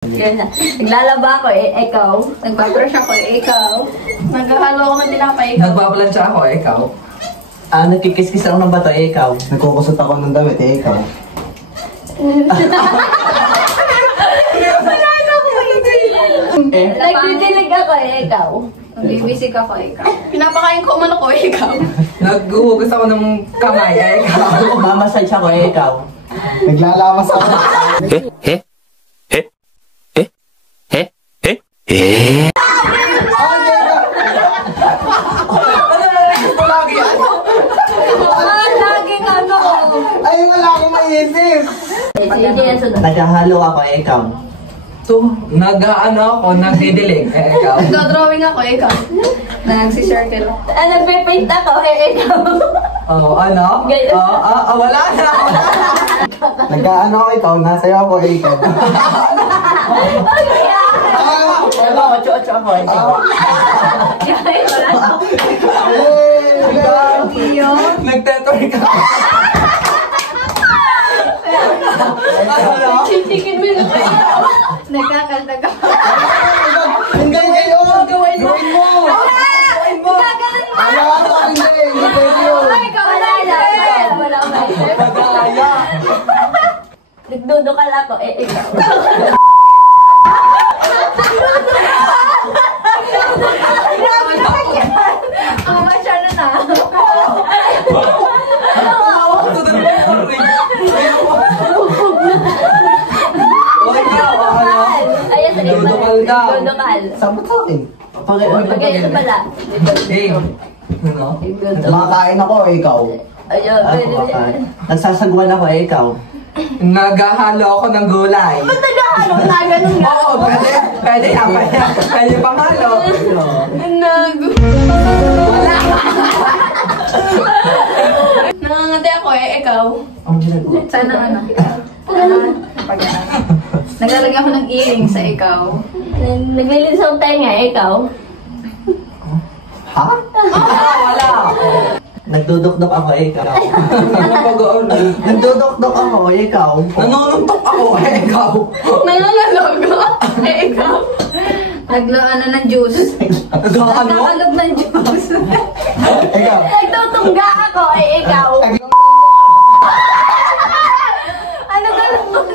Yun na. Naglalaba ako ikaw. Nagpaprush ako ikaw. Naghahalo ako ng tinapay, ikaw. Nagbaplansya ako, ikaw. Nagkikis-kis ako ng bato, ikaw. Nagkukusot ako ng damit, ikaw. Nagdidilig ako ikaw. Nagbibisik ako, ikaw. Pinapakain ko man ako, ikaw. Naghuhugas ako ng kamay, ikaw. Mamasage ako, ikaw. Naglalamas ako. Laging ano. Ay, wala akong maisip. Naghahalo ako, ikaw. So, ako, nagdidilig, ikaw. Nagdodrawing ako, ikaw. Nagsisircle. Nagpipaint ako ikaw. Oh, ano? Wala na. Nagkaano ako ikaw, nasayaw ako ikaw. Ocho ako, ikaw. Nagtetoy ka. Chichikin mo yun ako, ikaw. Nagkakanta ka. Hindi kayo! Gawin mo! Gawin mo! Wala ako, hindi yun. Wala na. Wala maisip. Madaya. Nagdudukal ako ikaw. Ang masyado na. Ayan, sige. Dudukal daw. Dudukal. Sabot sa akin. Pagay, ito pala. Hey, ano? Makain ako, ikaw. Ayun, pwede din. Nagsasagwan ako, ikaw. Naghahalo ako ng gulay. Ba't nag-ahalo na ganun nga? Oo, pwede na. Pwede pang halo. Nangangati ako ikaw. Ang ginagawa. Sana ano? Naglalagay ako ng earring sa ikaw. Naglilinis ang tenga ikaw. Ha? Wala. Nagdudukdok ako, ikaw. Nagdudukdok ako, ikaw. Nanununtok ako, ikaw. Nangangalogo ikaw. Naglaano ng juice. Nagkakalog ng juice. Ikaw. Nagtutungga ako ikaw. Ano ka naman?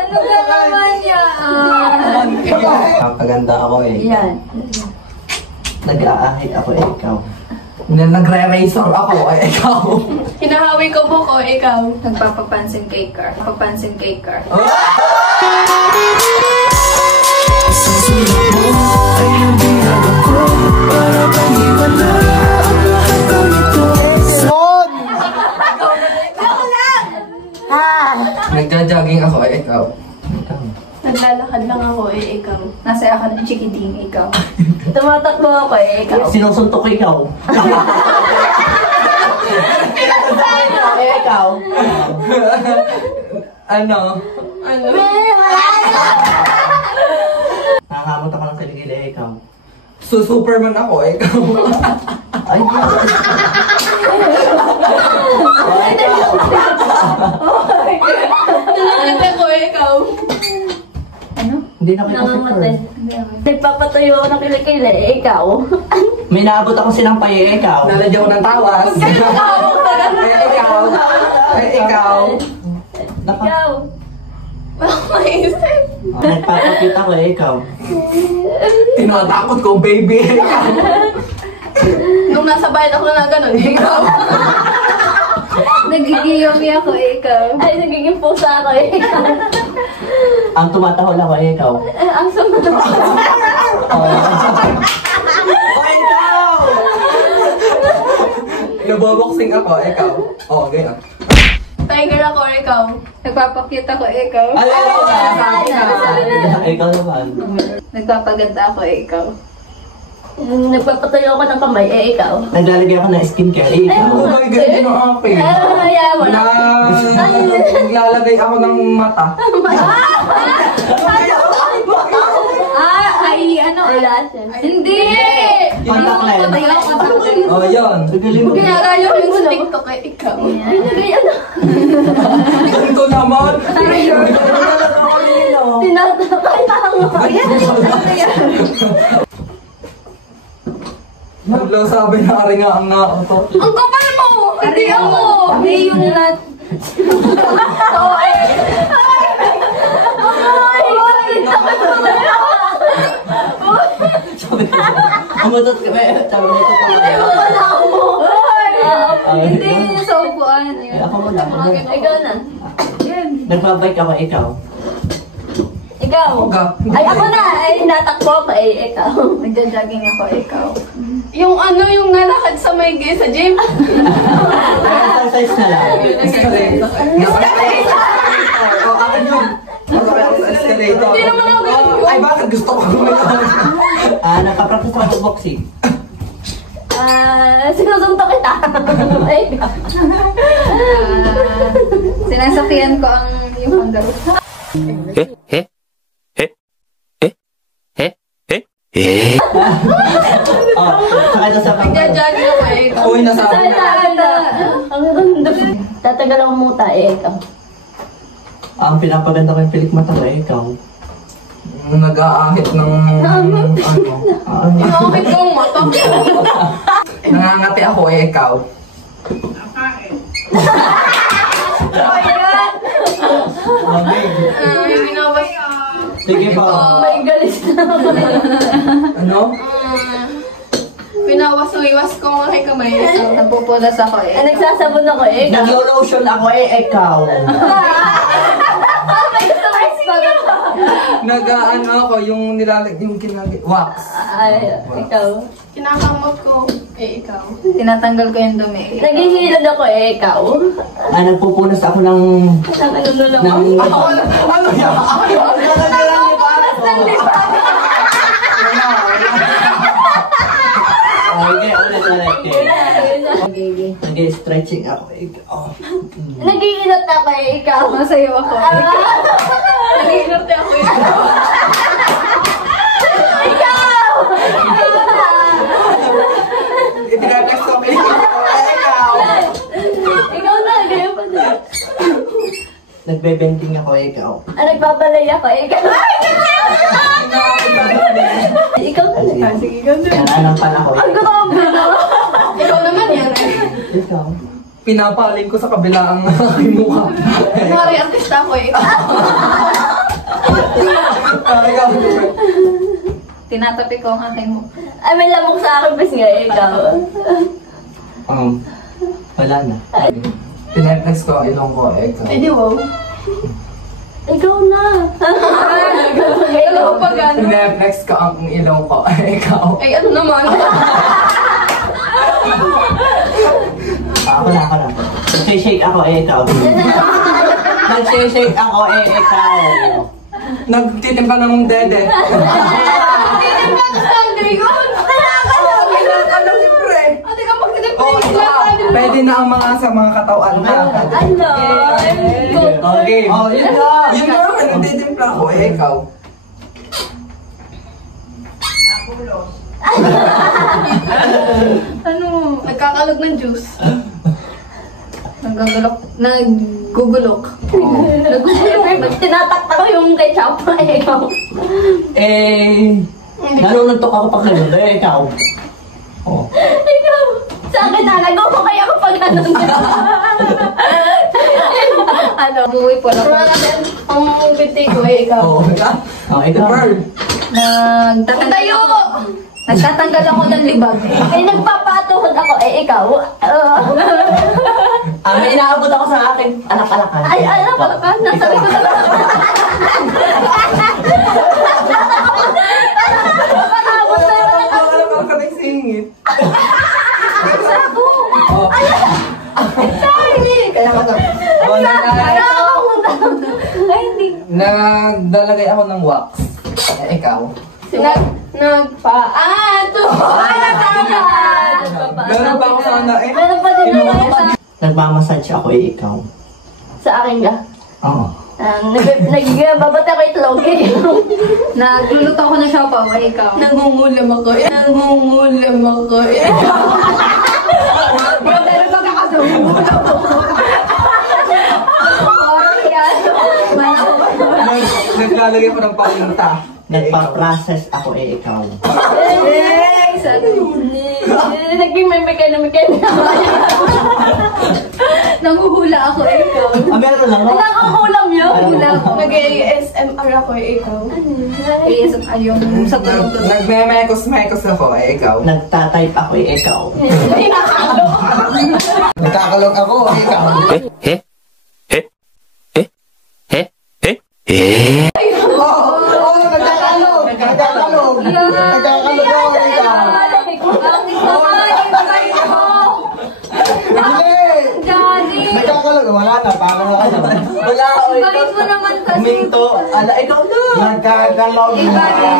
Ano ka naman yan? Kapaganda ako Yan. Nag-aahit ako, ikaw. Nagre-razor ako, ikaw. Hinahawi ko po ko, ikaw. Nagpapapansin kay car. Papansin kay car. Nagja-jogging ako, ikaw. Naglalakad lang ako, ikaw. Nasa ako ng chikiding, ikaw. Tumatakbo ako ikaw. Sinusuntok ko, ikaw. Ikaw. Ano? Nakakamot ako ng kiligili, ikaw. Superman ako, ikaw. Ay, Nangangati ako, ikaw. Ano? hindi na kita Nangangatay. super. Nagpapatuyo ako ng kilikili ikaw. May naabot ako sinampay, ikaw. Naladya ko ng tawas. Ikaw. Ikaw. Ikaw. Wala ko maisip. Nagpapakit ako, ikaw. Tinatakot ko, baby. Nung nasa bayan ako na gano'n, ikaw. Nagigiyomi ako, ikaw. Ay, nagiging pusa ako ikaw. Ang tumatahol ako, ikaw. Ang sumunod. Ikaw! Naboboxing ako, ikaw. Oo, ganyan. Tiger ako, ikaw. Nagpapakyut ako, ikaw. Ikaw naman. Nagpapaganda ako, ikaw. Nagpapatuyo ako ng kamay ikaw. Naglalagay ako ng skincare, ikaw. Oh my God, yun ang akin. Ayaw mo na. Naglalagay ako ng mata. Ay, ano? Eyelashes. Hindi! Contact lens. Oh, yun. Nagaling mo. Ginagayo ko yung sa TikTok, ikaw. Pinagay ano? Ganito naman. Tiger. Naglalagay ako ng Tinatakay ako. Hello, sabi na rin nga ang nga to. Ang kapal mo! Hindi ako! Hindi yung nat... Umutot ka ba? Sabi mo ito Hindi yun sa upuan. Ako mo lang. Ikaw na. Nagbabay ka ba ikaw? Ikaw. Ay, ako na. Ay, natakbo ako. Ay, ikaw. Nagja-jogging ako, ikaw. Yung ano, yung nalakad sa may sa gym. Exercise na lang. Escalator. O, akin yun. Masakay ako sa escalator. Hindi naman ako ganun. Ay, bakit gusto ko gumalaw? Nagpa-practice ako sa boxing. Sinusuntok kita. Ay, ikaw. Sinasakyan ko ang yung kangaroo. Sakay na sa Nagja-jogging ako, ikaw. Uy, nasabi na. Ang ganda. Tatagal ako muta. Ikaw. Ang pinapaganda ko yung pilik mata ko ikaw. Nag-aahit ng... ano? Bakit kang mata? Nangangati ako ikaw. Yung binawas. Sige po. May galis na ako. Ano? Pinawas-iwas ko ang aking kamay. So, napupulas ako, Ay, ikaw. nagsasabon ako. Ikaw. Nag-lotion ako ikaw. May gusto ko spaghetti. Nag-ano ako, yung nilalag, yung kinagit, wax. Ay, ikaw. Kinakamot ko, ikaw. Tinatanggal ko yung dumi. Naghihilod ako. Ikaw. Nagpupunas ako ng... Ang ano lang ng... ako. Ano yan? Okay, ulit. Nag-stretching ako ikaw. Nag-iinot ako. Ikaw. Masayo ako. Nag-iinerte ako, ikaw. Ikaw! Itinapos ko ikaw. Ikaw na. Ganyan pa din. Nagbe-benting ako ikaw. Nagbabalay ako. Ikaw. Ikaw na. Sige, ganda. Yan, anong pala ko. Ang grabe na. Ikaw naman yan, eh. Ikaw. Pinapaling ko sa kabila ang aking mukha. Kunwari, artista ako, ikaw. Ikaw. Tinatapi ko ang aking mukha. Ay, may lamok sa akin. Bas nga. Ikaw. Wala na. Pineflex ko ang ilong ko ikaw. Ay, di wow. Ikaw na. Ikaw pa gano'n. Pineflex ko ang ilong ko ikaw. Ay, ano naman? Ako na. Nag-shake ako ikaw. Nag-shake ako ikaw. Nagtitimpa ng dede. Hindi naman ako sa anggayon. Ano siyempre? Ate ka magtitip Oh, pwede na ang mga sa mga katawan na. Ano? Okay. Oh, yun na. Yun na, nagtitimpla ko ikaw. Ano? Nagkakalog ng juice. Nagugulok. Tinatakta ko yung ketchup. Ikaw. Naluluntok ako pag ganun. Ikaw. Oh. Ikaw. Sa akin na. Nag-upo kaya ako pag ano. Ano? Buwi po lang. Ang binti ko, ikaw. Oh, Oh, ikaw. bird. Tayo! Nagtatanggal ako ng libag. Ay, nagpapatuhod ako. Ikaw. May inaabot ako sa akin. Alak-alakan. Ay, alam ko ka. Nasa likod ako. Wala ka nagsingit. Ako. Oh. Sorry. Kaya ka Ay, hindi. Nagdalagay ako ng wax. Ikaw. Nagpaato! Meron pa ako sana eh. Meron pa din ako sa... Nagmamassage ako ikaw. Sa akin ka. Oo. Nagbabata ko itlog. Nagluluto ako ng siopaw, ikaw. Nangungulam ako. Nangungulam ako. Pero pagkakasumungulam ako. Parang yan. Naglalagay ko ng palinta. Nagpa-process ako ikaw. Naging may mechanic. Nanguhula ako, ikaw. Meron lang. Wala kang kulam yun. Hula ako. Nag-ASMR ako, ikaw. Ayun, ayun, sa tulong to. Nagme-mekos-mekos ako, ikaw. Nagtatype ako ikaw. Nagkakalog ako, ikaw. Oo, nagkakalog. Nagkakalog. Nagkakalog ako, ikaw. Hindi. Daddy! Nagkakalog. Wala na, paano na ka naman. Wala ako, Bakit mo naman kasi? Minto. Ala, ikaw na. Nagkakalog. Iba din.